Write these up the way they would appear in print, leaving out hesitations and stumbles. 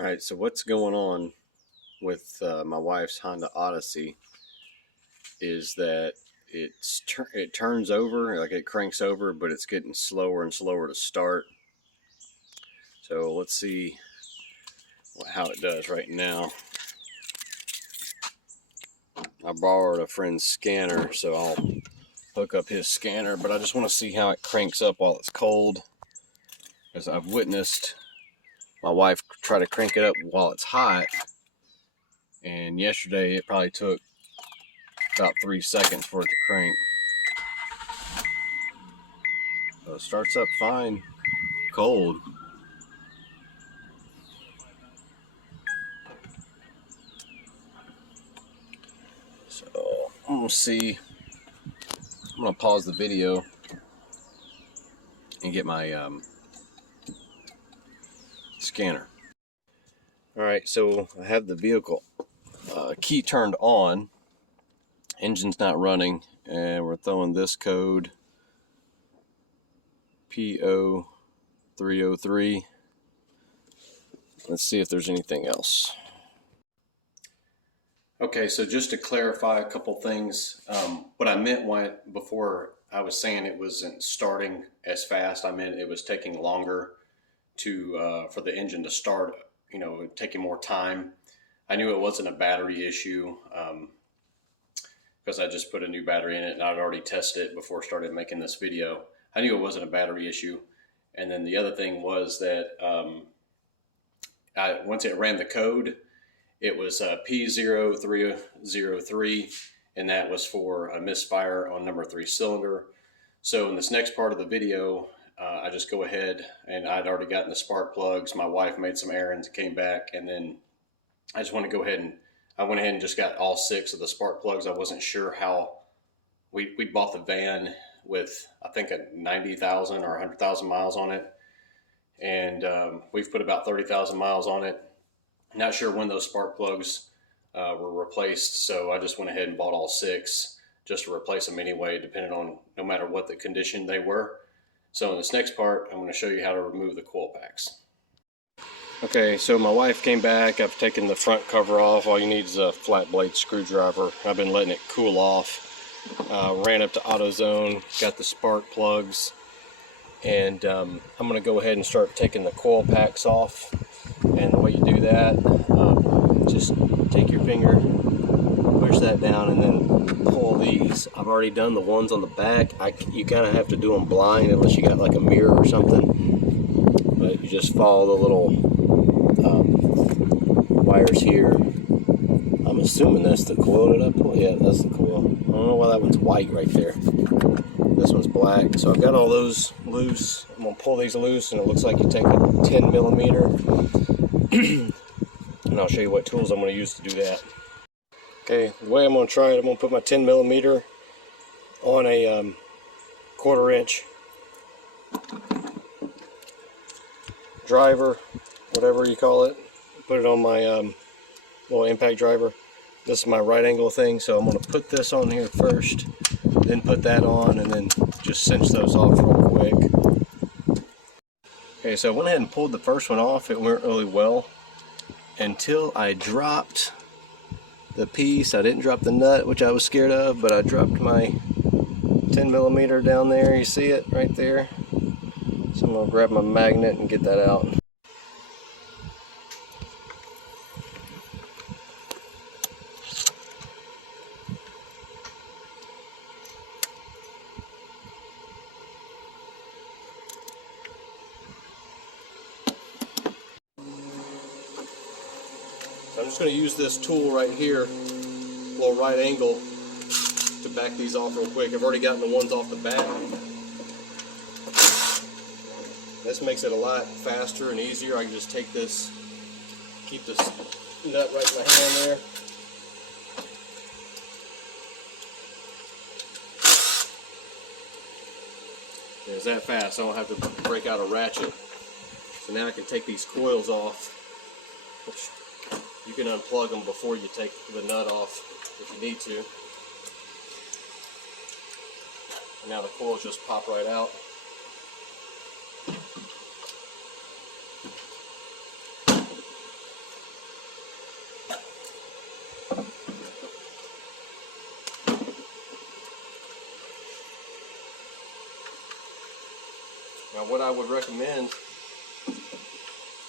Alright, so what's going on with my wife's Honda Odyssey is that it turns over, like it cranks over, but it's getting slower and slower to start. So let's see how it does right now. I borrowed a friend's scanner, so I'll hook up his scanner, but I just want to see how it cranks up while it's cold, because I've witnessed my wife try to crank it up while it's hot, and yesterday it probably took about 3 seconds for it to crank. So it starts up fine, cold. So I'm gonna see. I'm gonna pause the video and get my scanner. All right, so I have the vehicle key turned on. Engine's not running, and we're throwing this code P0303. Let's see if there's anything else. Okay, so just to clarify a couple things, what I meant before I was saying it wasn't starting as fast, I meant it was taking longer for the engine to start, taking more time. I knew it wasn't a battery issue because I just put a new battery in it and I'd already tested it before I started making this video. I knew it wasn't a battery issue. And then the other thing was that once it ran the code, it was P0303, and that was for a misfire on number 3 cylinder. So in this next part of the video, I just go ahead, and I'd already gotten the spark plugs. My wife made some errands, came back, and then I just want to go ahead and I went ahead and just got all 6 of the spark plugs. I wasn't sure how we bought the van with, I think, 90,000 or 100,000 miles on it, and we've put about 30,000 miles on it. Not sure when those spark plugs were replaced, so I just went ahead and bought all 6 just to replace them anyway, depending on no matter what the condition they were. So in this next part, I'm going to show you how to remove the coil packs. Okay, so my wife came back. I've taken the front cover off. All you need is a flat blade screwdriver. I've been letting it cool off. Ran up to AutoZone, got the spark plugs, and I'm going to go ahead and start taking the coil packs off. And the way you do that, just take your finger, push that down, and then pull these. I've already done the ones on the back. You kind of have to do them blind unless you got like a mirror or something. But you just follow the little wires here. I'm assuming that's the coil that I pull. Yeah, that's the coil. I don't know why that one's white right there. This one's black. So I've got all those loose. I'm going to pull these loose, and it looks like you take a 10 millimeter. And I'll show you what tools I'm going to use to do that. Okay, the way I'm going to try it, I'm going to put my 10 millimeter on a 1/4 inch driver, whatever you call it. Put it on my little impact driver. This is my right angle thing, so I'm going to put this on here first, then put that on, and then just cinch those off real quick. Okay, so I went ahead and pulled the first one off. It went really well until I dropped the piece. I didn't drop the nut, which I was scared of, but I dropped my 10 millimeter down there. You see it right there? So I'm going to grab my magnet and get that out. I'm just going to use this tool right here, little right angle, to back these off real quick. I've already gotten the ones off the back. This makes it a lot faster and easier. I can just take this, keep this nut right in my hand there. It's that fast. I don't have to break out a ratchet. So now I can take these coils off, which you can unplug them before you take the nut off if you need to. And now the coils just pop right out. what I would recommend,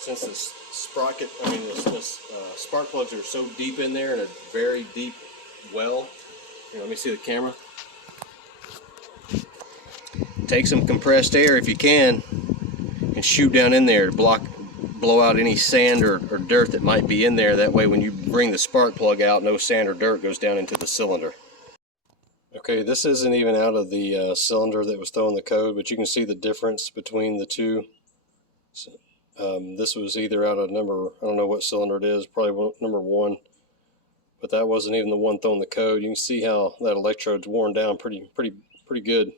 since this sprocket, spark plugs are so deep in there in a very deep well. Here, let me see the camera. Take some compressed air if you can and shoot down in there to blow out any sand or dirt that might be in there. That way when you bring the spark plug out, no sand or dirt goes down into the cylinder. Okay, this isn't even out of the cylinder that was throwing the code, but you can see the difference between the two. So, this was either out of number, I don't know what cylinder it is, probably number 1, but that wasn't even the one throwing the code. You can see how that electrode's worn down pretty good.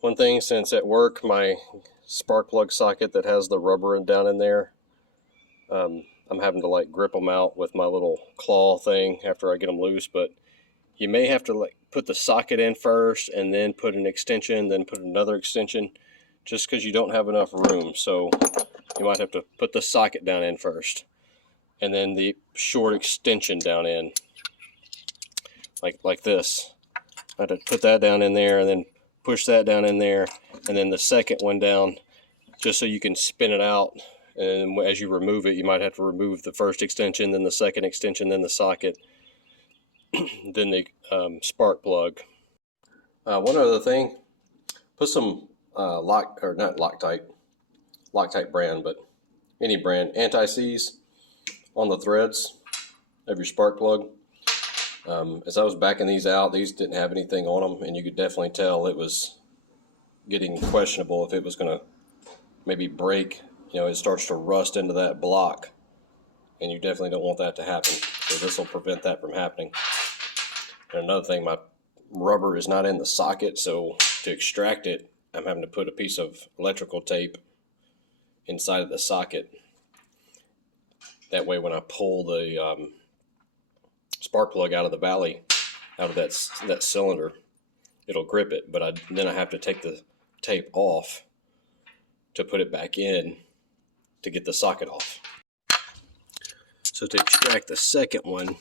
One thing, since at work my spark plug socket that has the rubber down in there, I'm having to like grip them out with my little claw thing after I get them loose, but you may have to like put the socket in first and then put an extension, then put another extension, just because you don't have enough room. So you might have to put the socket down in first and then the short extension down in, like this. I had to put that down in there and then push that down in there, and then the second one down, just so you can spin it out. And as you remove it, you might have to remove the first extension, then the second extension, then the socket, then the spark plug. One other thing, put some Loctite brand, but any brand, anti-seize on the threads of your spark plug. As I was backing these out, these didn't have anything on them, and you could definitely tell it was getting questionable if it was going to maybe break. You know, it starts to rust into that block, and you definitely don't want that to happen. So this will prevent that from happening. And another thing, my rubber is not in the socket, so to extract it, I'm having to put a piece of electrical tape inside of the socket. That way when I pull the spark plug out of the valley, out of that cylinder, it'll grip it, but then I have to take the tape off to put it back in to get the socket off. So to extract the second one,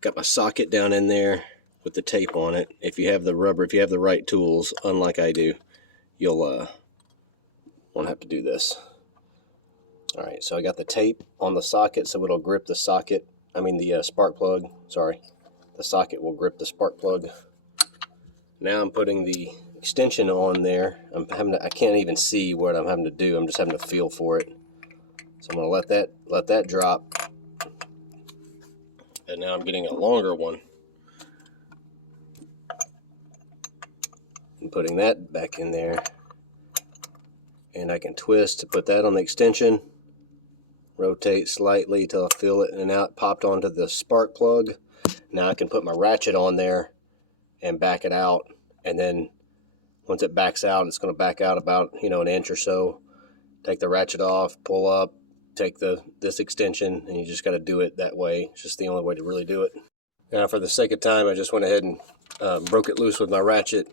got my socket down in there with the tape on it. If you have the rubber, if you have the right tools, unlike I do, you'll won't have to do this. All right, so I got the tape on the socket so it'll grip the socket. I mean the spark plug, sorry. The socket will grip the spark plug. Now I'm putting the extension on there. I can't even see what I'm having to do. I'm just having to feel for it. So I'm gonna let that drop. And now I'm getting a longer one. And putting that back in there. And I can twist to put that on the extension. Rotate slightly till I feel it, and now it popped onto the spark plug. Now I can put my ratchet on there and back it out, and then once it backs out, it's going to back out about an inch or so. Take the ratchet off, pull up, take this extension, and you just got to do it that way. It's just the only way to really do it. Now for the sake of time, I just went ahead and broke it loose with my ratchet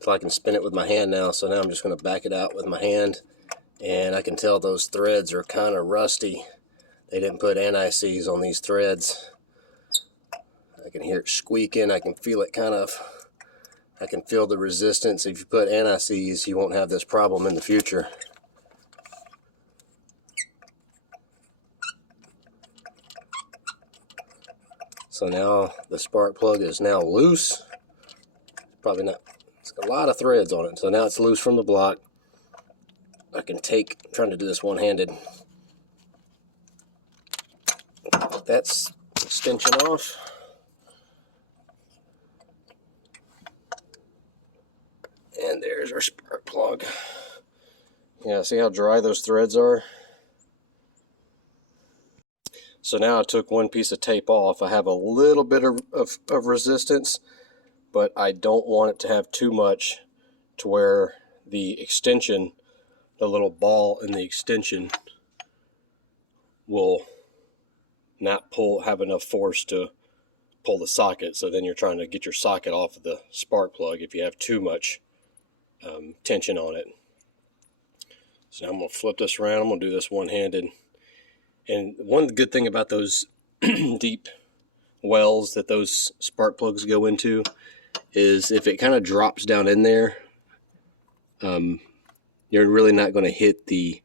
so I can spin it with my hand now. So now I'm just going to back it out with my hand. And I can tell those threads are kind of rusty. They didn't put anti-seize on these threads. I can hear it squeaking. I can feel it I can feel the resistance. If you put anti-seize, you won't have this problem in the future. So now the spark plug is now loose. Probably not, it's got a lot of threads on it. So now it's loose from the block. I can I'm trying to do this one-handed. That's extension off. And there's our spark plug. Yeah, see how dry those threads are? So now I took one piece of tape off. I have a little bit of resistance, but I don't want it to have too much to where the extension, the little ball in the extension, will not have enough force to pull the socket. So then you're trying to get your socket off of the spark plug if you have too much tension on it. So now I'm going to flip this around. I'm going to do this one-handed. And one good thing about those deep wells that those spark plugs go into is if it kind of drops down in there, you're really not going to hit the,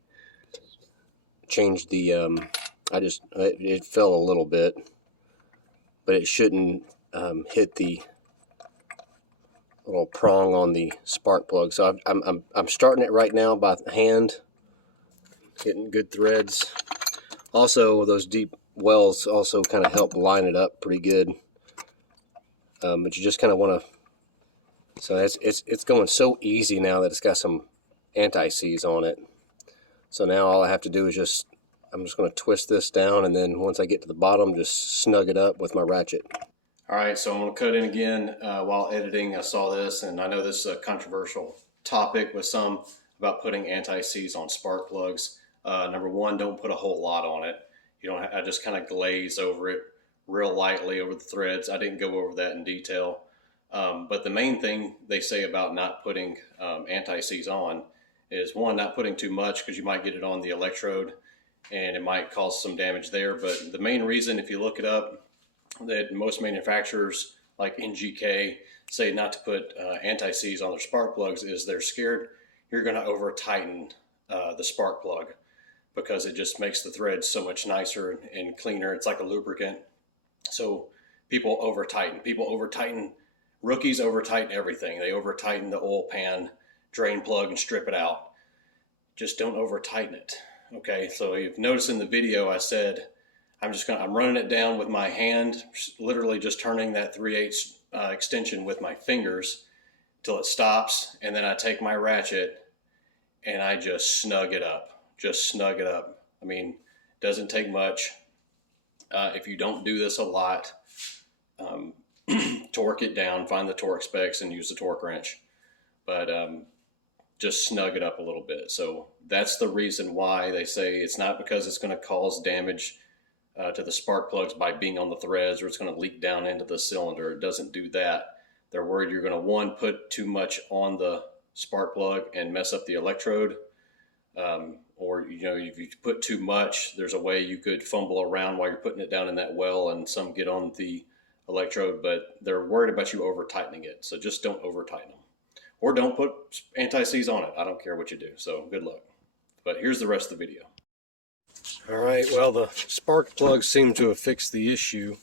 change the, it fell a little bit, but it shouldn't hit the little prong on the spark plug. So I'm starting it right now by hand, getting good threads. Also, those deep wells also kind of help line it up pretty good. But you just kind of want to. So it's going so easy now that it's got some anti-seize on it. So now all I have to do is I'm just going to twist this down, and then once I get to the bottom, just snug it up with my ratchet. All right, so I'm going to cut in again. While editing, I saw this, and I know this is a controversial topic with some about putting anti-seize on spark plugs. Number one, don't put a whole lot on it. You don't. I just kind of glaze over it real lightly over the threads. I didn't go over that in detail. But the main thing they say about not putting anti-seize on is, one, not putting too much, because you might get it on the electrode and it might cause some damage there. But the main reason, if you look it up, that most manufacturers like NGK say not to put anti-seize on their spark plugs is they're scared you're going to over tighten the spark plug, because it just makes the threads so much nicer and cleaner. It's like a lubricant. So people over tighten. Rookies over tighten everything. They over tighten the oil pan drain plug and strip it out. Just don't over tighten it. Okay, so you've noticed in the video I said I'm running it down with my hand, literally just turning that 3/8 extension with my fingers till it stops, and then I take my ratchet and I just snug it up. I mean, it doesn't take much. If you don't do this a lot, torque it down, find the torque specs and use the torque wrench, but just snug it up a little bit. So that's the reason why they say it's not because it's going to cause damage to the spark plugs by being on the threads, or it's going to leak down into the cylinder. It doesn't do that. They're worried you're going to, one, put too much on the spark plug and mess up the electrode, or if you put too much, there's a way you could fumble around while you're putting it down in that well and some get on the electrode. But they're worried about you over tightening it, so just don't over tighten them, or don't put anti-seize on it. I don't care what you do. So good luck. But here's the rest of the video. All right, well, the spark plugs seem to have fixed the issue.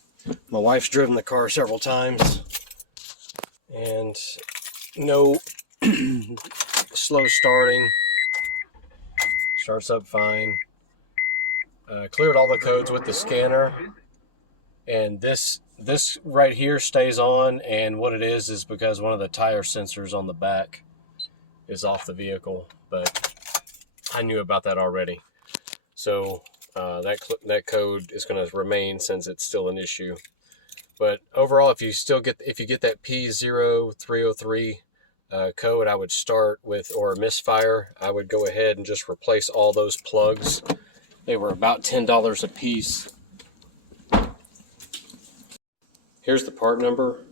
My wife's driven the car several times, and no slow starting. Starts up fine. Cleared all the codes with the scanner, and this right here stays on, and what it is because one of the tire sensors on the back is off the vehicle, but I knew about that already. So that code is going to remain since it's still an issue. But overall, if you get that P0303 code, I would start with, or a misfire, I would go ahead and just replace all those plugs. They were about $10 a piece. Here's the part number.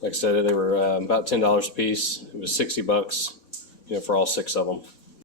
Like I said, they were about $10 a piece. It was $60, for all 6 of them.